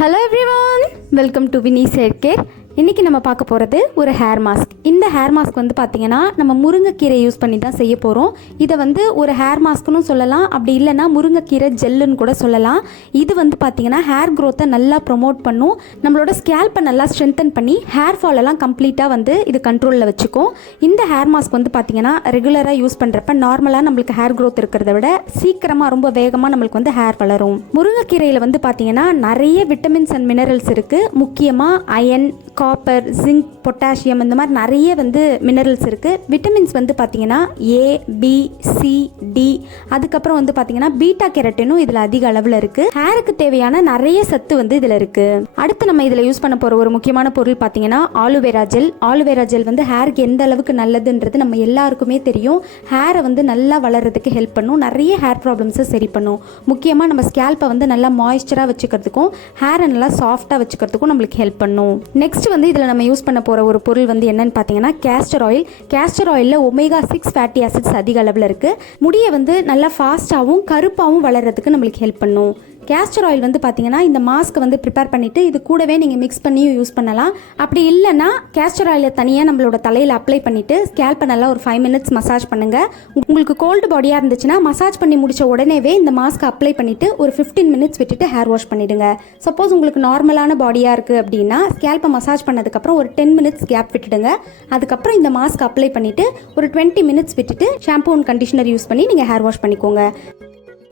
Hello everyone, welcome to Vinis hair care. இன்றைக்கி நம்ம பார்க்க போகிறது ஒரு ஹேர் மாஸ்க். இந்த ஹேர் மாஸ்க் வந்து பார்த்திங்கன்னா நம்ம முருங்கைக்கீரை யூஸ் பண்ணி தான் செய்ய போகிறோம். இதை வந்து ஒரு ஹேர் மாஸ்க்குன்னு சொல்லலாம், அப்படி இல்லைனா முருங்கைக்கீரை ஜெல்லுன்னு கூட சொல்லலாம். இது வந்து பார்த்திங்கன்னா ஹேர் க்ரோத்தை நல்லா ப்ரொமோட் பண்ணும், நம்மளோட ஸ்கேல்ப்பை நல்லா ஸ்ட்ரென்தன் பண்ணி ஹேர் ஃபாலெல்லாம் கம்ப்ளீட்டாக வந்து இது கண்ட்ரோலில் வச்சுக்கும். இந்த ஹேர் மாஸ்க் வந்து பார்த்திங்கன்னா ரெகுலராக யூஸ் பண்ணுறப்ப நார்மலாக நம்மளுக்கு ஹேர் க்ரோத் இருக்கிறத விட சீக்கிரமாக ரொம்ப வேகமாக நம்மளுக்கு வந்து ஹேர் வளரும். முருங்கைக்கீரையில் வந்து பார்த்திங்கன்னா நிறைய விட்டமின்ஸ் அண்ட் மினரல்ஸ் இருக்குது. முக்கியமாக அயன், காப்பர், ஜிங்க், பொட்டாசியம் இந்த மாதிரி நிறைய வந்து மினரல்ஸ் இருக்குது. விட்டமின்ஸ் வந்து பார்த்திங்கன்னா ஏ, பி, சி, டி, அதுக்கப்புறம் வந்து பார்த்திங்கன்னா பீட்டா கேரட்டினும் இதில் அதிக அளவில் இருக்குது. ஹேருக்கு தேவையான நிறைய சத்து வந்து இதில் இருக்குது. அடுத்து நம்ம இதில் யூஸ் பண்ண போகிற ஒரு முக்கியமான பொருள் பார்த்திங்கன்னா ஆலுவேரா ஜெல். ஆலுவேரா ஜெல் வந்து ஹேருக்கு எந்த அளவுக்கு நல்லதுன்றது நம்ம எல்லாருக்குமே தெரியும். ஹேரை வந்து நல்லா வளர்கிறதுக்கு ஹெல்ப் பண்ணும், நிறைய ஹேர் ப்ராப்ளம்ஸை சரி பண்ணும். முக்கியமாக நம்ம ஸ்கேல்ப்பை வந்து நல்லா மாய்ஸ்சராக வச்சுக்கிறதுக்கும் ஹேரை நல்லா சாஃப்டாக வச்சுக்கிறதுக்கும் நம்மளுக்கு ஹெல்ப் பண்ணும். நெக்ஸ்ட் வந்து இதில் நம்ம யூஸ் பண்ண போகிற ஒரு பொருள் வந்து என்னன்னு பார்த்தீங்கன்னா கேஸ்டர் ஆயில். கேஸ்டர் ஆயிலில் ஒமேகா 6 ஃபேட்டி ஆசிட்ஸ் அதிக அளவில் இருக்குது. முடியை வந்து நல்லா ஃபாஸ்ட்டாகவும் கருப்பாகவும் வளர்கிறதுக்கு நம்மளுக்கு ஹெல்ப் பண்ணும். கேஸ்டர் ஆயில் வந்து பார்த்தீங்கன்னா இந்த மாஸ்க்கை வந்து ப்ரிப்பேர் பண்ணிவிட்டு இது கூடவே நீங்கள் மிக்ஸ் பண்ணியும் யூஸ் பண்ணலாம். அப்படி இல்லைன்னா கேஸ்டர் ஆயிலை தனியாக நம்மளோட தலையில் அப்ளை பண்ணிவிட்டு ஸ்கேல்ப்பை நல்லா ஒரு 5 மினிட்ஸ் மசாஜ் பண்ணுங்கள். உங்களுக்கு கோல்டு பாடியாக இருந்துச்சுன்னா மசாஜ் பண்ணி முடித்த உடனேவே இந்த மாஸ்க்கை அப்ளை பண்ணிவிட்டு ஒரு 15 மினிட்ஸ் விட்டுட்டு ஹேர் வாஷ் பண்ணிவிடுங்க. சப்போஸ் உங்களுக்கு நார்மலான பாடியாக இருக்குது அப்படின்னா ஸ்கேல்ப்பை மசாஜ் பண்ணதுக்கப்புறம் ஒரு 10 மினிட்ஸ் கேப் விட்டுடுங்க. அதுக்கப்புறம் இந்த மாஸ்க் அப்ளை பண்ணிவிட்டு ஒரு 20 மினிட்ஸ் விட்டுட்டு ஷாம்பூ அண்ட் கண்டிஷனர் யூஸ் பண்ணி நீங்கள் ஹேர் வாஷ் பண்ணிக்கோங்க.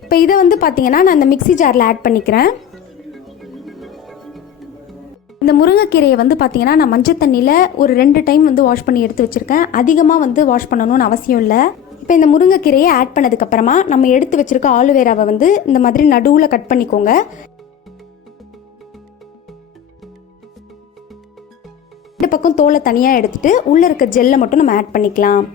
இப்போ இதை வந்து பார்த்தீங்கன்னா நான் இந்த மிக்ஸி ஜாரில் ஆட் பண்ணிக்கிறேன். இந்த முருங்கைக்கீரையை வந்து பார்த்தீங்கன்னா நான் மஞ்சள் தண்ணியில் ஒரு 2 டைம் வந்து வாஷ் பண்ணி எடுத்து வச்சுருக்கேன். அதிகமாக வந்து வாஷ் பண்ணணும்னு அவசியம் இல்லை. இப்போ இந்த முருங்கைக்கீரையை ஆட் பண்ணதுக்கப்புறமா நம்ம எடுத்து வச்சுருக்க ஆலுவேராவை வந்து இந்த மாதிரி நடுவில் கட் பண்ணிக்கோங்க. இந்த பக்கம் தோலை தனியாக எடுத்துகிட்டு உள்ளே இருக்க ஜெல்லை மட்டும் நம்ம ஆட் பண்ணிக்கலாம்.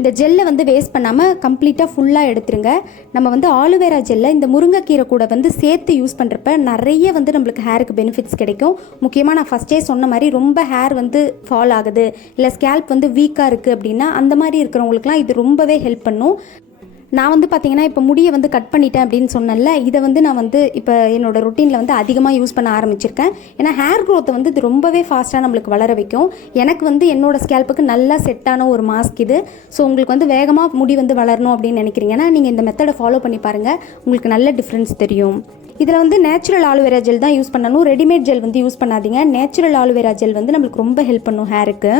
இந்த ஜெல்லை வந்து வேஸ்ட் பண்ணாமல் கம்ப்ளீட்டாக ஃபுல்லாக எடுத்துருங்க. நம்ம வந்து ஆலுவேரா ஜெல்லை இந்த முருங்கைக்கீரை கூட வந்து சேர்த்து யூஸ் பண்ணுறப்ப நிறைய வந்து நம்மளுக்கு ஹேருக்கு பெனிஃபிட்ஸ் கிடைக்கும். முக்கியமாக நான் ஃபஸ்ட்டே சொன்ன மாதிரி ரொம்ப ஹேர் வந்து ஃபால் ஆகுது, இல்லை ஸ்கேல்ப் வந்து வீக்காக இருக்குது அப்படின்னா அந்த மாதிரி இருக்கிறவங்களுக்குலாம் இது ரொம்பவே ஹெல்ப் பண்ணும். நான் வந்து பார்த்திங்கன்னா இப்போ முடியை வந்து கட் பண்ணிட்டேன் அப்படின்னு சொன்னேன்ல, இதை வந்து நான் வந்து இப்போ என்னோடய ரொட்டீனில் வந்து அதிகமாக யூஸ் பண்ண ஆரம்பிச்சிருக்கேன். ஏன்னா ஹேர் க்ரோத்தை வந்து இது ரொம்பவே ஃபாஸ்ட்டாக நம்மளுக்கு வளர வைக்கும். எனக்கு வந்து என்னோடய ஸ்கேல்ப்புக்கு நல்லா செட்டான ஒரு மாஸ்க் இது. ஸோ உங்களுக்கு வந்து வேகமாக முடி வந்து வளரணும் அப்படின்னு நினைக்கிறீங்கன்னா நீங்கள் இந்த மெத்தடை ஃபாலோ பண்ணி பாருங்கள், உங்களுக்கு நல்ல டிஃப்ரென்ஸ் தெரியும். இதில் வந்து நேச்சுரல் ஆலுவேரா ஜெல் தான் யூஸ் பண்ணணும், ரெடிமேட் ஜெல் வந்து யூஸ் பண்ணாதீங்க. நேச்சுரல் ஆலுவேரா ஜெல் வந்து நம்மளுக்கு ரொம்ப ஹெல்ப் பண்ணும் ஹேருக்கு.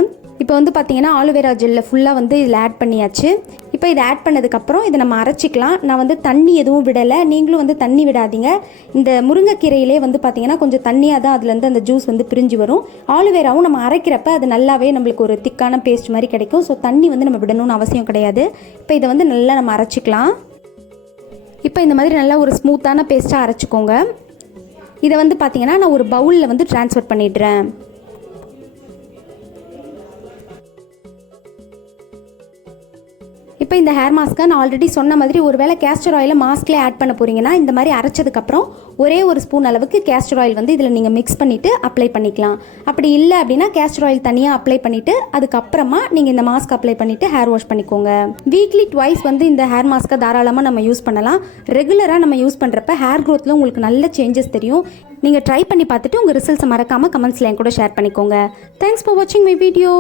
இப்போ வந்து பார்த்தீங்கன்னா ஆலுவேரா ஜெல்லை ஃபுல்லாக வந்து இதில் ஆட் பண்ணியாச்சு. இப்போ இதை ஆட் பண்ணதுக்கப்புறம் இதை நம்ம அரைச்சிக்கலாம். நான் வந்து தண்ணி எதுவும் விடலை, நீங்களும் வந்து தண்ணி விடாதீங்க. இந்த முருங்கைக்கீரையிலே வந்து பார்த்தீங்கன்னா கொஞ்சம் தண்ணியாக தான் அதுலேருந்து அந்த ஜூஸ் வந்து பிரிஞ்சு வரும். ஆலுவேராவும் நம்ம அரைக்கிறப்ப அது நல்லாவே நம்மளுக்கு ஒரு திக்கான பேஸ்ட் மாதிரி கிடைக்கும். ஸோ தண்ணி வந்து நம்ம விடணும்னு அவசியம் கிடையாது. இப்போ இதை வந்து நல்லா நம்ம அரைச்சிக்கலாம். இப்போ இந்த மாதிரி நல்லா ஒரு ஸ்மூத்தான பேஸ்ட்டாக அரைச்சிக்கோங்க. இதை வந்து பார்த்தீங்கன்னா நான் ஒரு பவுலில் வந்து ட்ரான்ஸ்ஃபர் பண்ணிடுறேன். இப்போ இந்த ஹேர் மாஸ்க்கை நான் ஆல்ரெடி சொன்ன மாதிரி ஒரு வேளை கேஸ்டர் ஆயிலை மாஸ்க்லேயே ஆட் பண்ண போகிறீங்கன்னா இந்த மாதிரி அரைச்சதுக்கப்புறம் ஒரே ஒரு ஸ்பூன் அளவுக்கு கேஸ்டர் ஆயில் வந்து இதில் நீங்கள் மிக்ஸ் பண்ணிவிட்டு அப்ளை பண்ணிக்கலாம். அப்படி இல்லை அப்படின்னா கேஸ்டர் ஆயில் தனியாக அப்ளை பண்ணிவிட்டு அதுக்கப்புறமா நீங்கள் இந்த மாஸ்க் அப்ளை பண்ணிவிட்டு ஹேர் வாஷ் பண்ணிக்கோங்க. வீக்லி ட்வைஸ் வந்து இந்த ஹேர் மாஸ்க்கை தாராளமாக நம்ம யூஸ் பண்ணலாம். ரெகுலராக நம்ம யூஸ் பண்ணுறப்ப ஹேர் க்ரோத்தில் உங்களுக்கு நல்ல சேஞ்சஸ் தெரியும். நீங்கள் ட்ரை பண்ணி பார்த்துட்டு உங்கள் ரிசல்ட்ஸை மறக்காமல் கமெண்ட்ஸில் என் கூட ஷேர் பண்ணிக்கோங்க. தேங்க்ஸ் ஃபார் வாட்சிங் மை வீடியோ.